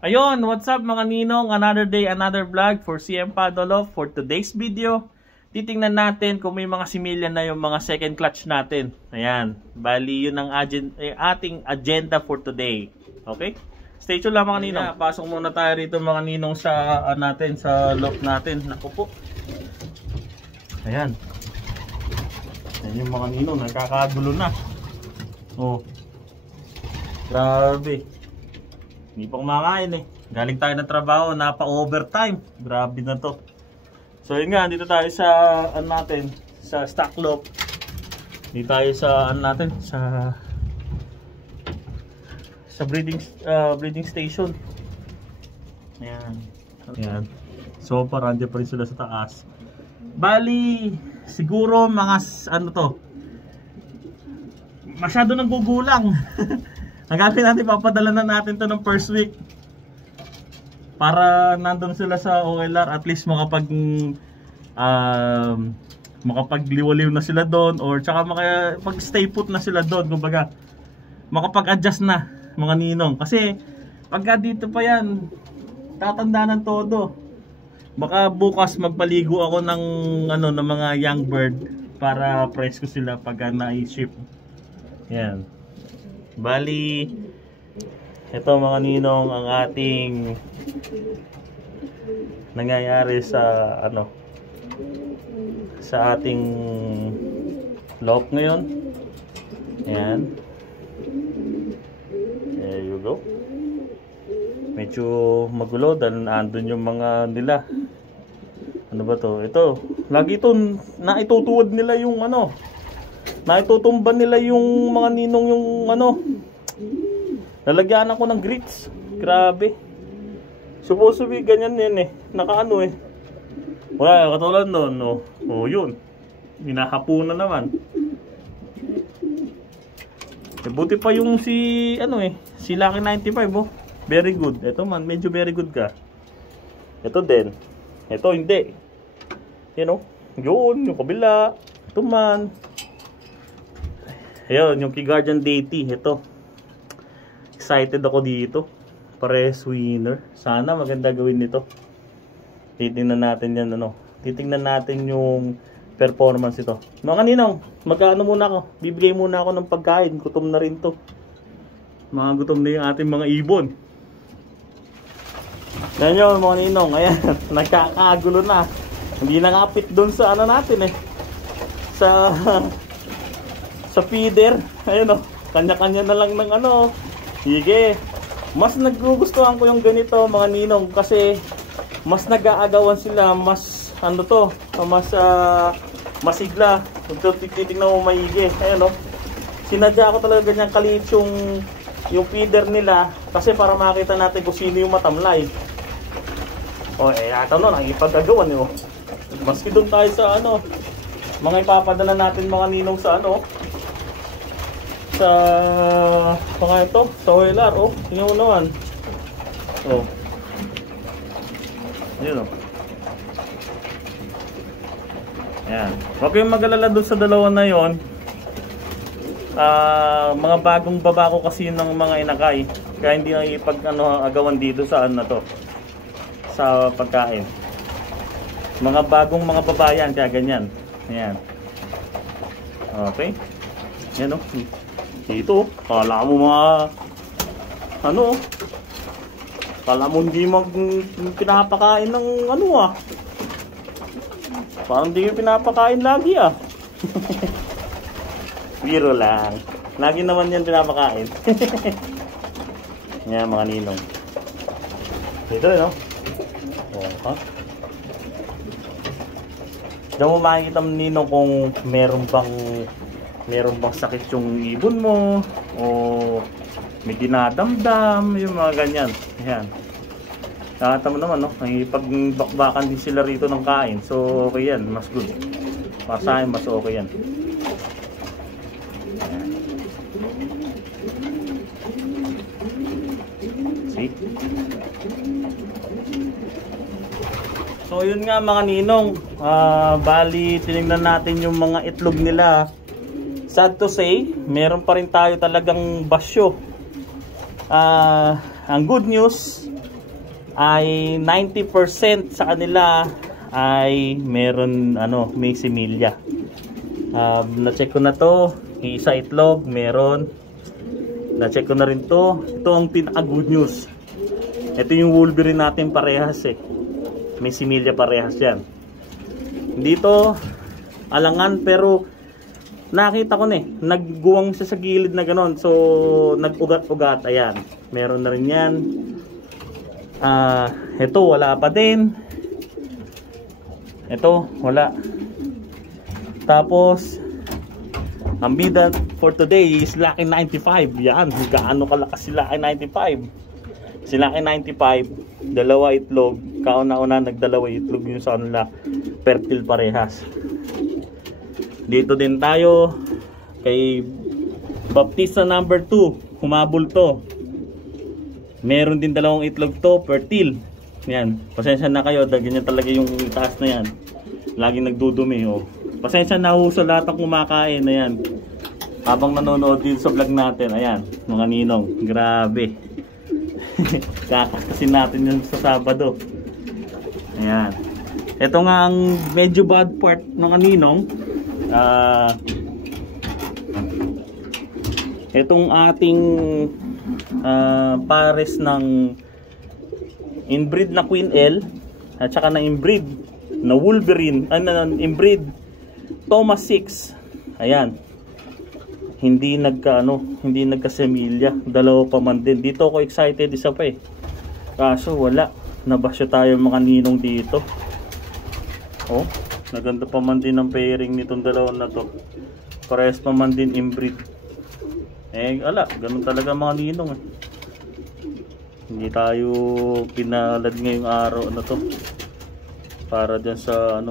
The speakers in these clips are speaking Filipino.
Ayun, what's up mga ninong? Another day, another vlog for CM Padolov. For today's video, titingnan natin kung may mga similya na yung mga second clutch natin. Ayan, bali yun ang ating agenda for today. Okay? Stay tuned lang mga ninong. Pasok muna tayo rito mga ninong sa natin, sa lock natin. Naku po. Ayan. Ayan yung mga ninong, nagkakagulo na. Oh. Grabe. Hindi pa kumakain eh. Galing tayo ng trabaho, napa-overtime. Grabe na to. So yun nga, dito tayo sa natin, sa stock lock. Dito tayo sa natin, sa breeding station. Ayan. Ayan. So parang dyan pa rin sila sa taas. Bali, siguro mga masyado nang gugulang. Ang gagawin natin, papadala na natin to ng first week para nandun sila sa OLR, at least makapagliwaliw na sila doon, or tsaka makapag-stay put na sila doon, kumbaga makapag-adjust na mga ninong. Kasi pagka dito pa yan, tatanda ng todo. Baka bukas magpaligo ako ng ng mga young bird para presko sila pagka na-ship. Yan. Bali, ito mga ninong ang ating nangyayari sa sa ating lock ngayon. Ayan. There you go. Medyo magulo dahil andun yung mga nila. Ano ba to? Ito, lagi ito naitutuwad nila yung naitutumba nila yung mga ninong yung lalagyan ako ng grits. Grabe. Supposed to be ganyan yun eh. Nakaano eh. Wala, katulad nun, no? O yun. Hinahapunan naman. Buti pa yung si Lucky 95 oh. Very good. Ito man, medyo very good ka. Ito din. Ito hindi. Yun, yung kabila. Ito man. Ayun, yung key Guardian Deity, ito. Excited ako dito. Pares winner. Sana maganda gawin nito. Titingnan natin yan, titingnan natin yung performance ito. Mga ninong, magkaano muna ako? Bibigay muna ako ng pagkain. Gutom na rin to. Mga gutom na yung ating mga ibon. Yan yun, mga ninong. Ayan, nagkakagulo na. Hindi nakapit doon sa natin eh. Sa feeder. Ayun kanya-kanya na lang ng Sige. Mas nagugustuhan ko yung ganito mga ninong, kasi mas nag-aagawan sila, mas masigla. Kung titignan mo maigi. Ayun sinadya ko talaga ganyan kaliit yung feeder nila, kasi para makita natin kung sino yung matamlay. Ito nakipag-agawan Maski doon tayo sa mga ipapadala natin mga ninong sa sa mga ito, sa OLR. Tingnan mo naman. Yun Ayan. Huwag kayong mag-alala doon sa dalawa na yon. Mga bagong baba ko kasi ng mga inakay, kaya hindi na ipag-agawan dito sa sa pagkain. Mga bagong mga babayan, kaya ganyan. Ayan. Okay. Yan dito, kala mo kala mo hindi pinapakain ng parang hindi pinapakain lagi Biro lang. Lagi naman yan pinapakain. Yan mga ninong. Dito Diyan mo makikita ninong kung meron bang sakit yung ibon mo, o may dinadamdam, yung mga ganyan. Ayan. Nakata mo naman, may pagbakbakan din sila rito ng kain. So, okay yan. Mas good. Para sa akin, mas okay yan. Ayan. See? So, yun nga mga ninong. Bali, tinignan natin yung mga itlog nila. Sad to say, meron pa rin tayo talagang basyo. Ang good news, ay 90% sa kanila ay meron may similya. Na-check ko na to, isa itlog meron. Na-check ko na rin to. Ito ang pinaka good news. Ito yung Wolverine natin parehas may similya parehas yan. Dito alangan, pero nakita ko nagguwang siya sa gilid na ganon, so nag-ugat-ugat. Ayan, meron na rin yan. Ito wala pa din. Ito wala. Tapos ang bida for today is Lucky 95. Yan, gaano kalakas si Lucky 95. Si Lucky 95, dalawa itlog. Kauna-una nagdalawa itlog yung sa kanila. Fertile parehas. Dito din tayo kay Baptista number 2. Humabol to. Meron din dalawang itlog to, fertile. Yan, pasensya na kayo, ganyan talaga yung taas na yan. Laging nagdudumi. Pasensya na ho sa lahat ng kumakain na yan. Habang nanonood dito sa vlog natin, ayan, mga ninong, grabe. Kakakasin natin yun sa Sabado. Ayan. Ito nga ang medyo bad part ng ninong. Itong ating pares ng inbreed na Queen L at saka na inbreed na Wolverine, inbreed Thomas 6. Ayan. Hindi nagkasemilya. Dalawa pa man din. Dito ako excited isa pa Kaso wala. Nabasya tayo mga ninong dito. Naganda pa man din ang pairing nitong dalawa na to. Parehas pa man din inbreed. Ganun talaga mga ninong Hindi tayo pinalad ngayong araw na to para dyan sa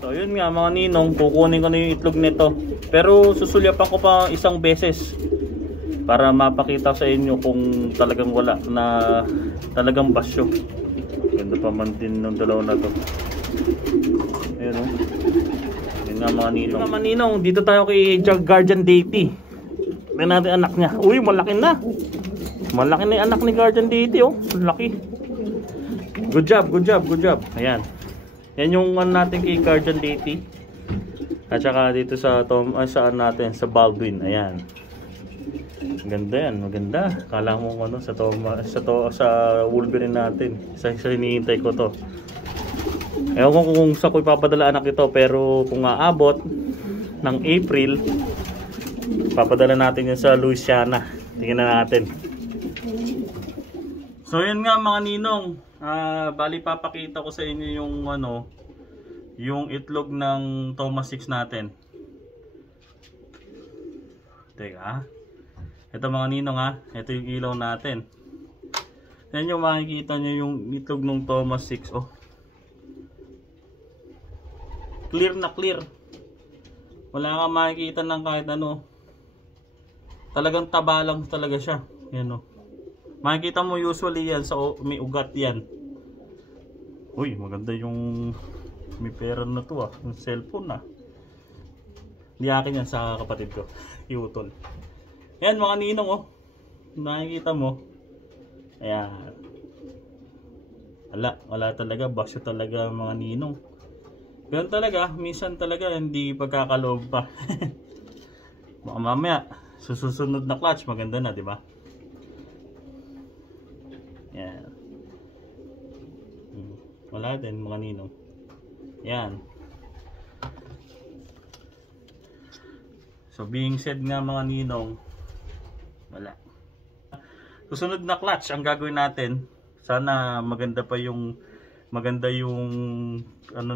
So yun nga mga ninong, kukunin ko na yung itlog nito. Pero susulyapan ko pa isang beses para mapakita sa inyo kung talagang wala na talagang basyo. Ganda pa man din ng dalawa na to. Ayun Yun nga mga ninong. Mga ninong, dito tayo kay Guardian Deity. Tignan natin anak niya. Uy, malaki na. Malaki na yung anak ni Guardian Deity Laki. Good job, good job, good job. Ayan. Yan yung natin kay Guardian Deity. At saka dito sa saan natin sa Baldwin. Ayan. Ganda yan, maganda. Kala mo sa Wolverine natin. Isa hinihintay ko to. Ewan ko kung sa ko ipapadala anak ito, pero kung aabot ng April, papadala natin yan sa Louisiana. Tingnan natin. So yun nga mga ninong, bali papakita ko sa inyo yung yung itlog ng Thomas 6 natin. Teka. Ito mga ninong ito yung ilaw natin. Yan yung makikita nyo yung itlog ng Thomas 6. Clear na clear. Wala kang makikita ng kahit Talagang taba lang talaga siya. Yan Makikita mo usually yan sa may ugat yan. Uy, maganda yung may pera na to yung cellphone Hindi akin yan, sa kapatid ko. Iutol. Yan mga ninong nakikita mo. Ayan. Wala talaga, basyo talaga mga ninong. Ganun talaga, minsan talaga hindi pagkakaloob pa. Mamaya susunod na clutch maganda na, di ba? Yan. Wala din mga ninong. Yan. So being said nga mga ninong, wala. Susunod na clutch ang gagawin natin. Sana maganda yung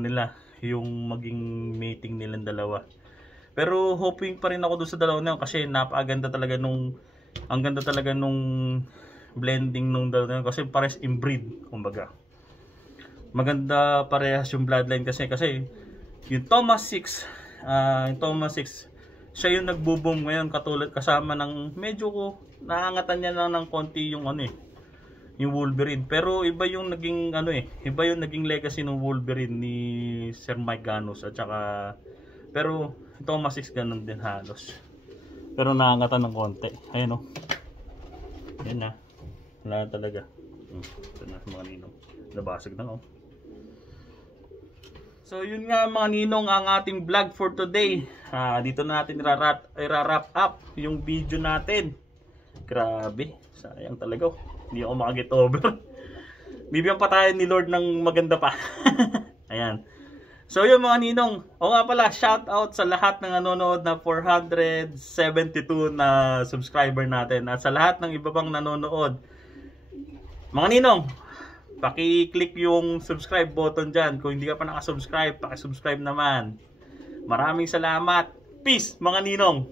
nila, yung maging mating nilang dalawa. Pero hoping pa rin ako doon sa dalawa na yun kasi napakaganda talaga ang ganda talaga nung blending nung dalawa na yun kasi pares inbreed, kumbaga. Maganda parehas yung bloodline kasi yung Thomas 6, siya yung nagbo-boom ngayon katulad kasama ng medyo nakangatan niya lang ng konti yung yung Wolverine. Pero iba yung naging iba yung naging legacy ng Wolverine ni Sir Mike Ganos at saka pero Thomas 6 ganun din halos. Pero nakangatan ng konti. Ayun Yan wala talaga. Ito na mga ninong. Nabasag na oh. So yun nga mga ninong ang ating vlog for today. Dito na natin i-wrap up yung video natin. Grabe, sayang talaga. Hindi ako makaget over. Bibigyan pa tayo ni Lord ng maganda pa. Ayan. So yun mga ninong. O nga pala, shout out sa lahat ng nanonood na 472 na subscriber natin. At sa lahat ng iba pang nanonood. Mga ninong, paki-click yung subscribe button dyan. Kung hindi ka pa nakasubscribe, paki-subscribe naman. Maraming salamat. Peace mga ninong.